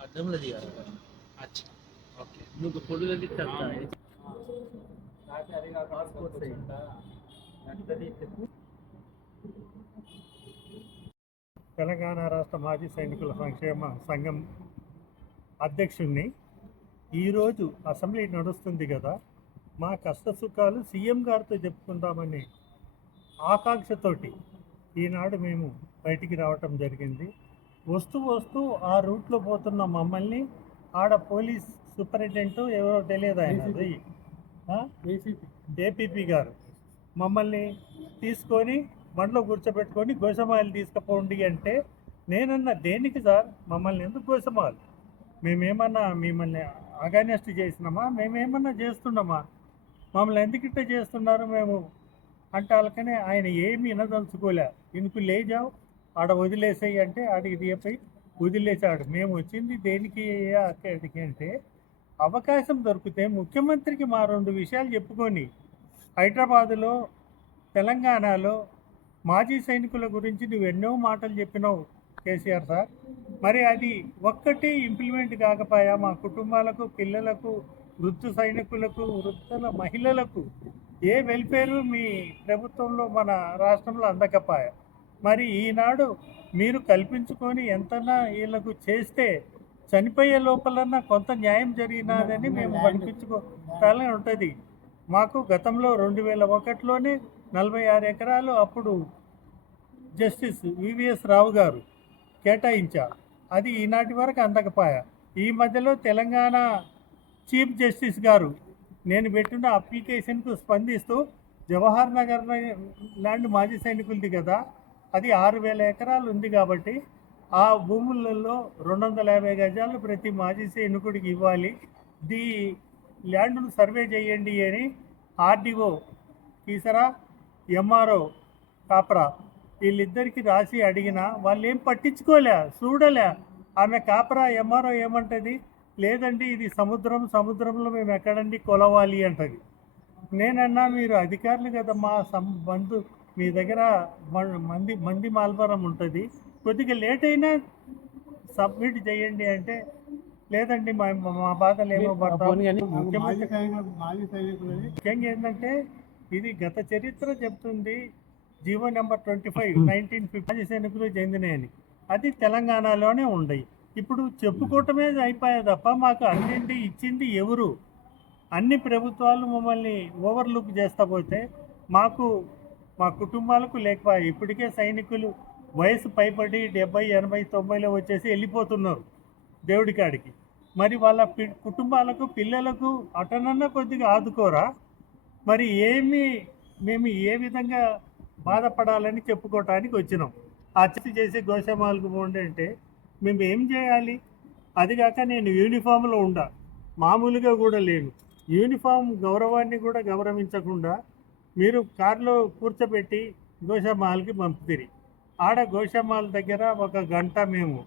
అర్థంలోది కాదు అచ్చా ఓకే తెలంగాణ రాష్ట్ర మాజీ సైనికుల సంక్షేమ సంఘం అధ్యక్షుణ్ణి. ఈరోజు అసెంబ్లీ నడుస్తుంది కదా మా కష్ట సుఖాలు సీఎం గారితో చెప్పుకుందామని ఆకాంక్షతోటి ఈనాడు మేము బయటికి రావటం జరిగింది. వస్తూ వస్తూ ఆ రూట్లో పోతున్న మమ్మల్ని ఆడ పోలీస్ సూపరింటెండెంట్ ఎవరో తెలియదు ఆయన ఏపీపీ గారు. మమ్మల్ని తీసుకొని బండ్లో కూర్చోబెట్టుకొని గోసమాయలు తీసుకుపోండి అంటే నేనన్న దేనికి సార్? మమ్మల్ని ఎందుకు గోసమాలు మేమేమన్నా మిమ్మల్ని అగానెస్ట్ చేసినామా? మేమేమన్నా చేస్తున్నామా? మమ్మల్ని ఎందుకట్ట చేస్తున్నారు మేము? అంటే వాళ్ళకనే ఆయన ఏమి వినదలుచుకోలే. ఇనుకు లేజావు ఆడ వదిలేసాయి అంటే ఆడికి తీయపై వదిలేసాడు మేము వచ్చింది దేనికి అక్కడికి అంటే అవకాశం దొరికితే ముఖ్యమంత్రికి మా రెండు విషయాలు చెప్పుకొని హైదరాబాదులో తెలంగాణలో మాజీ సైనికుల గురించి నువ్వు ఎన్నో మాటలు చెప్పినావు కేసీఆర్ సార్. మరి అది ఒక్కటి ఇంప్లిమెంట్ కాకపోయా మా కుటుంబాలకు పిల్లలకు వృద్ధ సైనికులకు వృద్ధుల మహిళలకు ఏ వెల్ఫేరు మీ ప్రభుత్వంలో మన రాష్ట్రంలో అందకపోయా? మరి ఈనాడు మీరు కల్పించుకొని ఎంతనా వీళ్ళకు చేస్తే చనిపోయే లోపలన్నా కొంత న్యాయం జరిగినదని మేము కనిపించుకోవాలని ఉంటుంది. మాకు గతంలో రెండు వేల ఒకటిలోనే నలభై ఆరు ఎకరాలు అప్పుడు జస్టిస్ వివిఎస్ రావు గారు కేటాయించారు. అది ఈనాటి వరకు అందకపోయా. ఈ మధ్యలో తెలంగాణ చీఫ్ జస్టిస్ గారు నేను పెట్టిన అప్లికేషన్కు స్పందిస్తూ జవహర్ నగర్ ల్యాండ్ మాజీ సైనికులది కదా అది ఆరు వేల ఎకరాలు ఉంది కాబట్టి ఆ భూములలో రెండు వందల యాభై గజాలు ప్రతి మాజీ సైనికుడికి ఇవ్వాలి. ది ల్యాండ్ను సర్వే చేయండి అని ఆర్డీఓ కీసరా ఎంఆర్ఓ కాప్రా వీళ్ళిద్దరికి రాసి అడిగినా వాళ్ళు ఏం పట్టించుకోలే చూడలే. ఆమె కాపరా ఎంఆర్ఓ ఏమంటది? లేదండి ఇది సముద్రం సముద్రంలో మేము ఎక్కడండి కొలవాలి అంటది. నేనన్నా మీరు అధికారులు కదా మా సం బంధు మీ దగ్గర మంది మంది మాల్వరం ఉంటుంది. కొద్దిగా లేట్ అయినా సబ్మిట్ చేయండి అంటే లేదండి మా మా బాధలు ఏమో ముఖ్యంగా ఏంటంటే ఇది గత చరిత్ర చెప్తుంది. GO number twenty five nineteen fifty సైనికులు చెందినాయని అది తెలంగాణలోనే ఉన్నాయి ఇప్పుడు చెప్పుకోవటమే అయిపోయా తప్ప మాకు అన్నింటి ఇచ్చింది ఎవరు? అన్ని ప్రభుత్వాలు మమ్మల్ని ఓవర్లుక్ చేస్తా పోతే మాకు మా కుటుంబాలకు లేకపోయా ఇప్పటికే సైనికులు వయసు పైబడి డెబ్బై ఎనభై తొంభైలో వచ్చేసి వెళ్ళిపోతున్నారు దేవుడి కాడికి. మరి వాళ్ళ పి- కుటుంబాలకు పిల్లలకు అటనన్నా కొద్దిగా ఆదుకోరా? మరి ఏమి మేము ఏ విధంగా బాధపడాలని చెప్పుకోవటానికి వచ్చినాం. ఆ చిత్తి చేసి గోశామాలకు పోండి అంటే మేము ఏం చేయాలి? అదిగాక నేను యూనిఫామ్లో ఉండా. మామూలుగా కూడా లేను. యూనిఫామ్ గౌరవాన్ని కూడా గౌరవించకుండా మీరు కారులో కూర్చోబెట్టి గోశామాల్కి పంపుతిరి. ఆడ గోశామాల్ దగ్గర ఒక గంట మేము